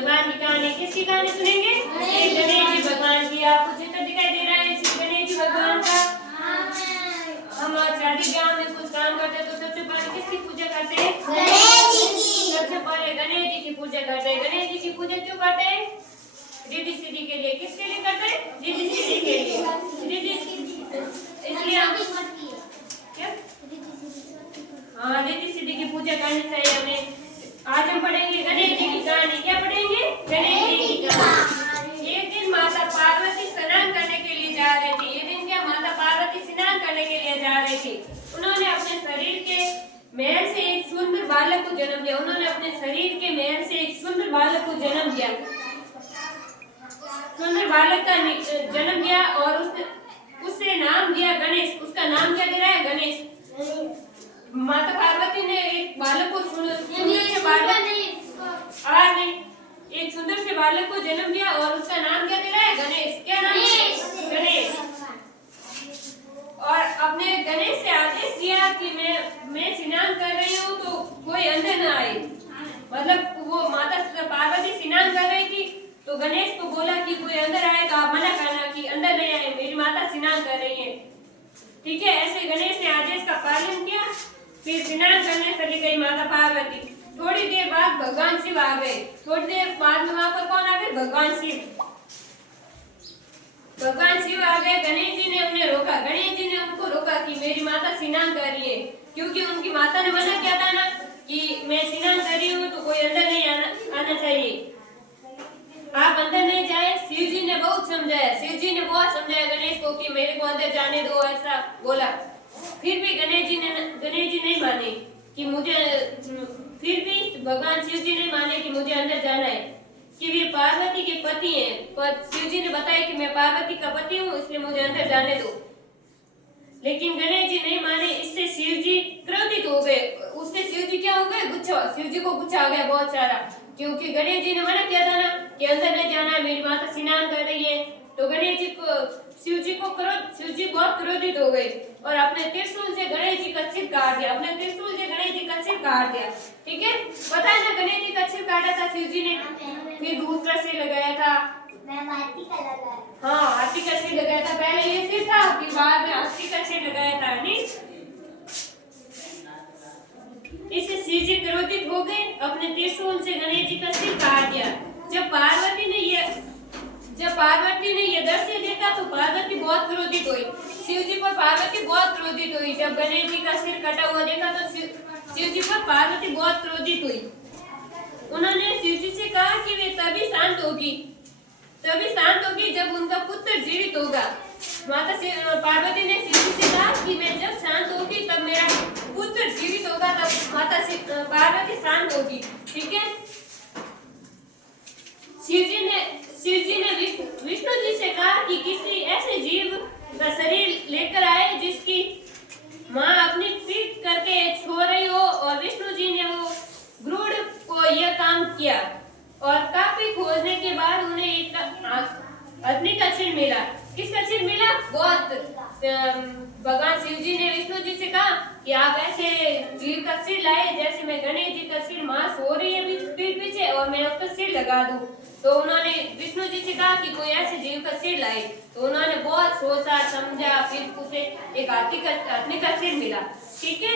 भगवान की कहानी, किसकी कहानी सुनेंगे? गणेश जी भगवान की। आपको चित्र दिखाई दे रहा है गणेश जी भगवान का। हम शादी ब्याह में कुछ काम करते हैं तो सबसे पहले किसकी पूजा करते हैं? गणेश जी की। सबसे पहले गणेश जी की पूजा करते हैं। गणेश जी की पूजा क्यों करते हैं? रिद्धि सिद्धि के लिए। किसके लिए करते हैं? रिद्धि सिद्धि के लिए। इसलिए हम क्या? हाँ, रिद्धि सिद्धि की पूजा करनी चाहिए हमें। आज हम पढ़ेंगे गणेश जी की कहानी। क्या पढ़ेंगे? गणेश जी की कहानी। एक दिन माता पार्वती स्नान करने के लिए जा रही थी। ये दिन क्या? माता पार्वती स्नान करने के लिए जा रही थी। उन्होंने अपने शरीर के मैल से एक सुंदर बालक को जन्म दिया। उन्होंने अपने शरीर के मैल से एक सुंदर बालक को जन्म दिया। सुंदर बालक का जन्म दिया और उससे नाम दिया गणेश। उसका नाम क्या दे रहा है? गणेश। माता पार्वती ने एक बालक को सुंदर से बालक को जन्म दिया और उसका नाम क्या दे रहा है? गणेश। क्या नाम है? गणेश। और अपने गणेश से आदेश दिया कि मैं स्नान कर रही हूँ तो कोई अंदर न आए। मतलब वो माता पार्वती स्नान कर रही थी तो गणेश को बोला कि कोई अंदर आए तो आप मना करना कि अंदर नहीं आए, मेरी माता स्नान कर रही है। ठीक है, ऐसे गणेश ने आदेश का पालन किया। फिर स्नान करने चली गई माता पार्वती। थोड़ी देर बाद भगवान शिव आ गए। थोड़ी देर बाद में वहां पर कौन आ गए? भगवान शिव। भगवान शिव आ गए। गणेश जी ने उन्हें रोका। गणेश जी ने उनको रोका कि मेरी माता स्नान कर रही है, क्योंकि उनकी माता ने मना किया था ना कि मैं स्नान कर रही हूँ तो कोई अंदर नहीं आना चाहिए, आप अंदर नहीं जाए। शिव जी ने बहुत समझाया। शिव जी ने बहुत समझाया गणेश को कि मेरे को अंदर जाने दो, ऐसा बोला। फिर भी गणेश जी नहीं माने कि मुझे, फिर भी भगवान शिव जी ने माने कि मुझे अंदर जाना है, कि वे पार्वती के पति हैं। पर शिव जी ने बताया कि मैं पार्वती का पति हूँ, इसलिए मुझे अंदर जाने दो। लेकिन गणेश जी नहीं माने। इससे शिव जी क्रोधित हो गए। उससे शिव जी क्या हो गए? गुस्सा। शिव जी को गुस्सा आ गया बहुत सारा, क्योंकि गणेश जी ने मना किया था ना कि अंदर नहीं जाना है, मेरी माता स्नान कर रही है। तो गणेश जी को शिव जी बहुत क्रोधित हो गए और अपने त्रिशूल से गणेश जी का सिर काट दिया। अपने त्रिशूल से गणेश जी का सिर काट दिया। ठीक है, पता है ना, गणेश जी का सिर काटा था शिव जी ने। फिर दूसरा सिर लगाया था। हाथी का लगाया। हाँ, हाथी का सिर लगाया था। पहले ये सिर था, फिर बाद में हाथी का सिर लगाया था। नहीं, इससे शिव जी क्रोधित हो गए, अपने त्रिशूल से गणेश जी का सिर काट दिया। जब पार्वती ने ये दृश्य देखा तो पार्वती बहुत क्रोधित हुई। शिव जी पर पार्वती बहुत क्रोधित हुई। जब गणेश जी का सिर कटा हुआ देखा तो शिव जी पर पार्वती बहुत क्रोधित हुई। उन्होंने शिव जी से कहा कि वे तभी शांत होगी जब उनका पुत्र जीवित होगा। माता पार्वती ने शिव जी से कहा कि मैं जब शांत होगी तब मेरा पुत्र जीवित होगा, तब माता पार्वती शांत होगी। ठीक है, शिव जी ने विष्णु जी से कहा कि किसी ऐसे जीव का शरीर लेकर आए जिसकी माँ अपनी पीठ करके सो रही हो। और विष्णु जी ने वो गरुड़ को यह काम किया और काफी खोजने के बाद उन्हें एक अग्नि का सिर मिला। किसका सिर मिला? बहुत। भगवान शिव जी ने विष्णु जी से कहा कि आप ऐसे जीव का सिर लाए जैसे मैं गणेश जी का सिर, माँ सो रही है पीठ पीछे और मैं उसका सिर लगा दूं। तो उन्होंने विष्णु जी से कहा कि कोई ऐसे जीव का सिर लाए। तो उन्होंने बहुत सोचा समझा, फिर उसे एक अग्नि का सिर मिला। ठीक है,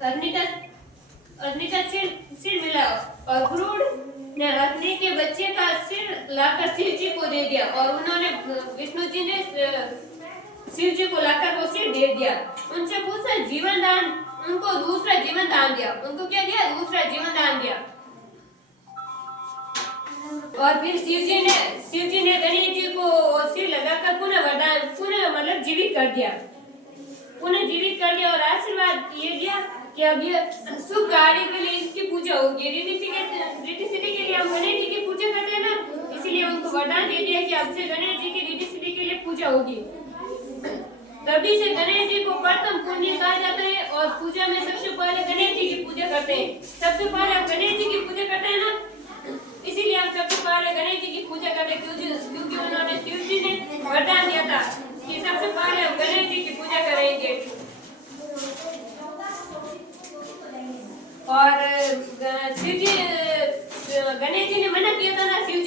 अग्नि का सिर मिला और गरुड़ ने अग्नि के बच्चे का सिर लाकर शिव जी को दे दिया। और उन्होंने विष्णु जी ने शिव जी को लाकर वो सिर दे दिया। उनसे पूछा जीवन दान, उनको दूसरा जीवन दान दिया। उनको क्या दिया? दूसरा जीवन दान दिया। और फिर शिव जी ने गणेश जी को सिर लगाकर पुनः मतलब जीवित कर दिया और आशीर्वाद ये दिया कि अब ये शुभ कार्य के लिए इसकी पूजा होगी। रिद्धि सिद्धि के लिए हम गणेश जी की पूजा करते हैं ना, इसीलिए उनको वरदान दे दिया कि अब से गणेश जी की रिद्धि सिद्धि के लिए पूजा होगी। तभी से गणेश जी को प्रथम पुण्य कहा जाता है और पूजा में सबसे पहले गणेश जी की पूजा करते हैं। सबसे पहले हम गणेश जी की पूजा करते हैं ना, इसीलिए हम सबसे पहले गणेश जी की पूजा करते हैं, क्योंकि उन्होंने शिव जी ने वरदान दिया था कि सबसे पहले हम गणेश जी की पूजा करेंगे। और शिव जी गणेश जी ने मना किया था ना शिव